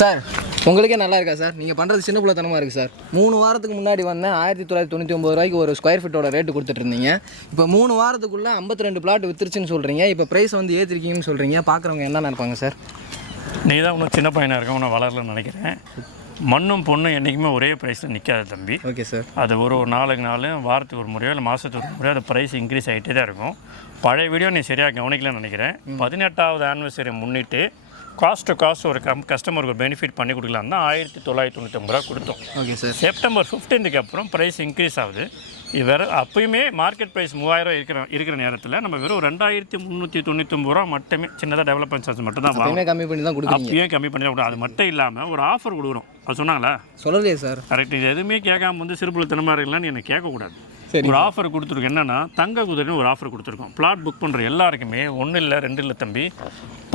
Sir உங்களுக்கே நல்லா இருக்கா சார்? நீங்கள் பண்ணுறது சின்ன பிள்ளைத்தனமாக இருக்குது சார். 3 வாரத்துக்கு முன்னாடி வந்தேன் 1999 ரூபாய்க்கு ஒரு ஸ்கொயர் ஃபீட்டோட ரேட்டு கொடுத்துட்ருந்தீங்க. இப்போ 3 வாரத்துக்குள்ளே 52 பிளாட் வித்துருச்சுன்னு சொல்கிறீங்க. இப்போ ப்ரைஸ் வந்து ஏற்றிருக்கீங்கன்னு சொல்கிறீங்க. பார்க்குறவங்க என்ன நினைப்பாங்க சார்? நீ தான் இன்னும் சின்ன பையனாக இருக்க, உன்னை வளரலன்னு நினைக்கிறேன். மண்ணும் பொண்ணும் என்றைக்குமே ஒரே ப்ரைஸில் நிற்காது தம்பி. Okay sir. அது ஒரு நாளுக்கு நாள் வாரத்துக்கு ஒரு முறையோ இல்லை மாதத்துக்கு ஒரு முறையோ அது ப்ரைஸ் இன்க்ரீஸ் ஆகிட்டே தான் இருக்கும். பழைய வீடியோ நீ சரியாக கவனிக்கலன்னு நினைக்கிறேன். 18வது ஆனிவர்சரி முன்னிட்டு காஸ்ட் டு காஸ்ட் ஒரு கஸ்டமருக்கு ஒரு பெனிஃபிட் பண்ணி கொடுக்கலாம் தான் 1999 ரூபா கொடுத்தோம். Okay sir. செப்டம்பர் 15க்கு அப்புறம் ப்ரைஸ் இன்க்ரீஸ் ஆகுது. இது வேறு அப்பயுமே மார்க்கெட் ப்ரைஸ் 3000 இருக்கிற நேரத்தில் நம்ம வெறும் 2399 ரூபா மட்டுமே சின்னதாக டெவலப்மெண்ட் சார்ஜ் மட்டும் தான் கம்மி பண்ணி தான் கொடுக்குறோம். அப்பயும் கம்மி பண்ணி தான். அது மட்டும் இல்லாமல் ஒரு ஆஃபர் கொடுக்குறோம். அது சொன்னாங்களா? சொல்லலையே சார். கரெக்ட். இது எதுவுமே கேட்காம வந்து சிறுபுலத்தனமாக இருக்கலாம்னு எனக்கு கேட்கக்கூடாது. ஒரு ஆஃபர் கொடுத்துருக்கோம். என்னென்னா தங்க குதிரைன்னு ஒரு ஆஃபர் கொடுத்துருக்கோம். பிளாட் புக் பண்ணுற எல்லாருக்குமே 1 இல்லை 2 இல்லை தம்பி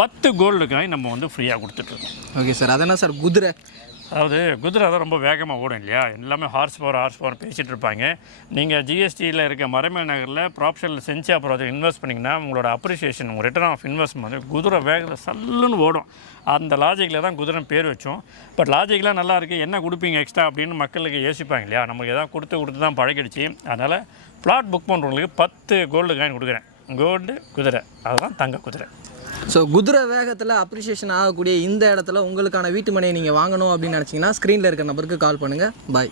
10 கோல்டு காயின் நம்ம வந்து ஃப்ரீயாக கொடுத்துட்ருக்கோம். Okay sir. அதெல்லாம் சார் குதிரை, அதாவது குதிரை தான் ரொம்ப வேகமாக ஓடும் இல்லையா? எல்லாமே ஹார்ஸ் பவர் பேசிகிட்டு இருப்பாங்க. நீங்கள் ஜிஎஸ்டியில் இருக்க மரமேல் நகரில் ப்ராப்ஷனில் செஞ்சா ப்ராஜெக்ட் இன்வெஸ்ட் பண்ணிங்கன்னா உங்களோட அப்ரிஷியேஷன் உங்கள் ரிட்டர்ன் ஆஃப் இன்வெஸ்ட்மெண்ட் வந்து குதிரை வேகத்தில் சல்லுன்னு ஓடும். அந்த லாஜிக்கில் தான் குதிரை பேர் வச்சோம். பட் லாஜிக்லாம் நல்லா இருக்குது, என்ன கொடுப்பீங்க எக்ஸ்ட்ரா அப்படின்னு மக்களுக்கு யோசிப்பாங்க இல்லையா? நமக்கு எதாவது கொடுத்து தான் பழகிடுச்சு. அதனால் பிளாட் புக் பண்ணுறவங்களுக்கு 10 கோல்டு காயின் கொடுக்குறேன். கோல்டு குதிரை, அதுதான் தங்க குதிரை. ஸோ குதிரை வேகத்தில் அப்ரிஷியேஷன் ஆகக்கூடிய இந்த இடத்துல உங்களுக்கான வீட்டு மனையை நீங்கள் வாங்கணும் அப்படின்னு நினச்சிங்கன்னா ஸ்க்ரீனில் இருக்க நம்பருக்கு கால் பண்ணுங்கள். பாய்.